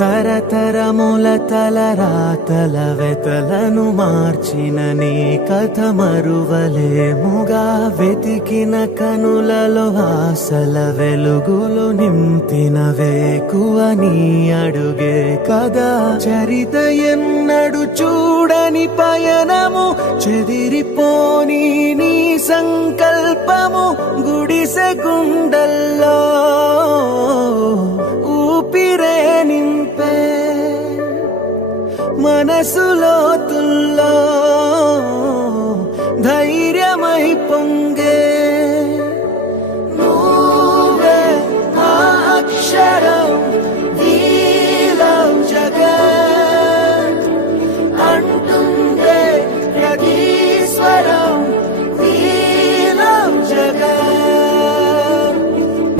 తరతరముల తలరాతల వెతలను మార్చిన నీ కథ మరువలేముగా. వెతికిన కనులలో ఆశల వెలుగులు నింపిన వేకువ నీ అడుగే కదా. చరిత ఎన్నడు చూడని పయనము, చెదిరిపోని నీ సంకల్పము. గుడిసె గుండల్లో ఊపిరే నింపే, మనసులో తుల్లో ధైర్యమై పొంగే. నువ్వే మా అక్షరం, we love జగత్ అంటుందే ప్రతి స్వరం. we love జగత్.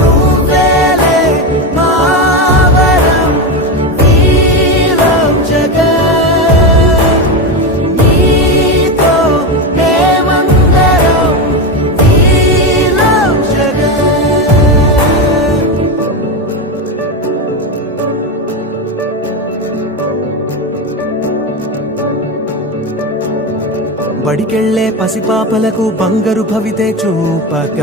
నువ్వేలే మా వరం, we love జగత్. నీతో మేమందరం, we love జగత్. బడికెళ్లే పసిపాపలకు బంగారు భవితే చూపక,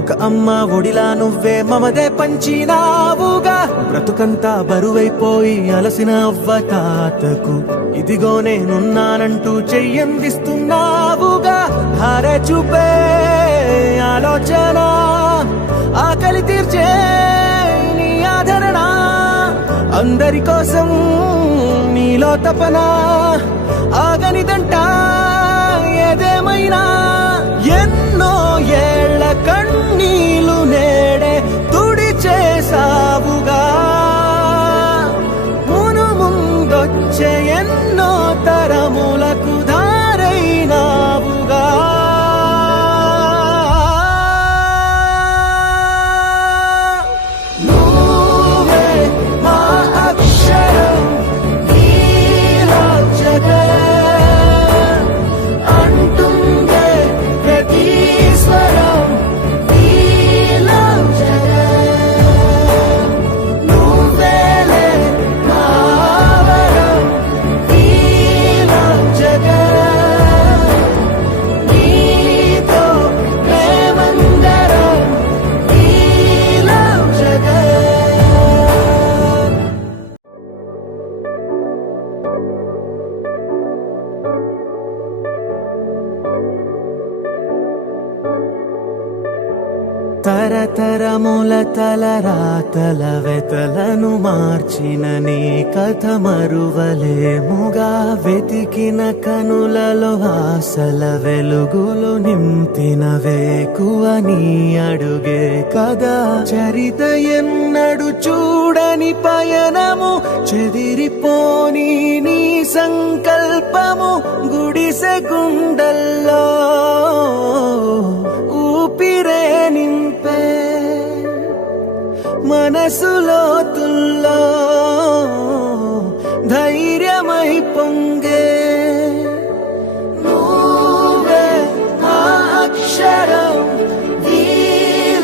ఒక అమ్మ ఒడిలా నువ్వే మమదే పంచినావుగా. బ్రతుకంతా బరువైపోయి అలసిన అవ్వ తాతకు ఇదిగో నేనున్నానంటూ చెయ్యందిస్తున్నావుగా. హారే చూపే ఆలోచన, ఆకలి తీర్చే నీ ఆదరణ. అందరి కోసం నీలో తపన, ఆగనిదంట ఏదేమైనా. ఎన్నో ఏళ్ల కన్నీలు నేడే తుడిచేసావుగా. మును ముందొచ్చే ఎన్నో తరములకు దారైనావుగా. నువ్వే మా అక్షరం, we love జగత్ అంటుందే ప్రతి స్వరం. we love జగత్. నువ్వేలే మా వరం, we love జగత్. నీతో మేమందరం, we love జగత్. తరతరముల తలరాతల వెతలను మార్చిన నీ కథ మరువలేముగా. వెతికిన కనులలో ఆశల వెలుగులు నింపిన వేకువ నీ అడుగే కదా. చరిత ఎన్నడు చూడని పయనము, చెదిరిపోని నీ సంకల్పము. గుడిసె గుండల్లో ఊపిరే నింపే, మనసులో తుల్లో ధైర్యమై పొంగే. నువ్వే మా అక్షరం, we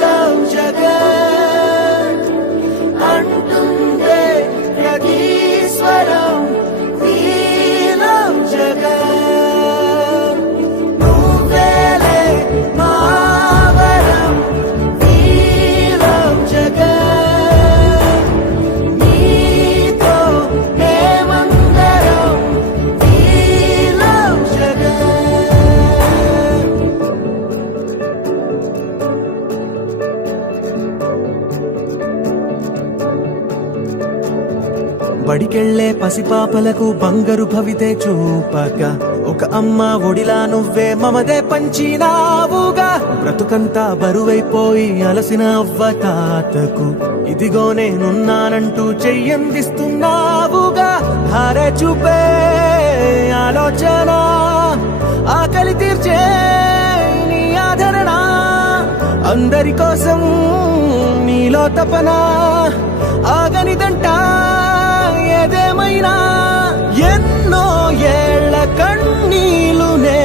love జగత్ అంటుందే ప్రతి స్వరం. we love జగత్. నువ్వేలే మా వరం, we love జగత్. నీతో మేమందరం, we love జగత్. బడికెళ్లే పసిపాపలకు బంగారు భవితే చూపక, ఒక అమ్మ ఒడిలా నువ్వే మమదే పంచినావుగా. బ్రతుకంతా బరువైపోయి అలసిన అవ్వ తాతకు ఇదిగో నేనున్నానంటూ చెయ్యందిస్తున్నావుగా. హారే చూపే ఆలోచన, ఆకలి తీర్చే నీ ఆదరణ. అందరి కోసం నీలో తపన, ఆగనిదంట ఏదేమైనా. ఎన్నో ఏళ్ల కన్నీలు నే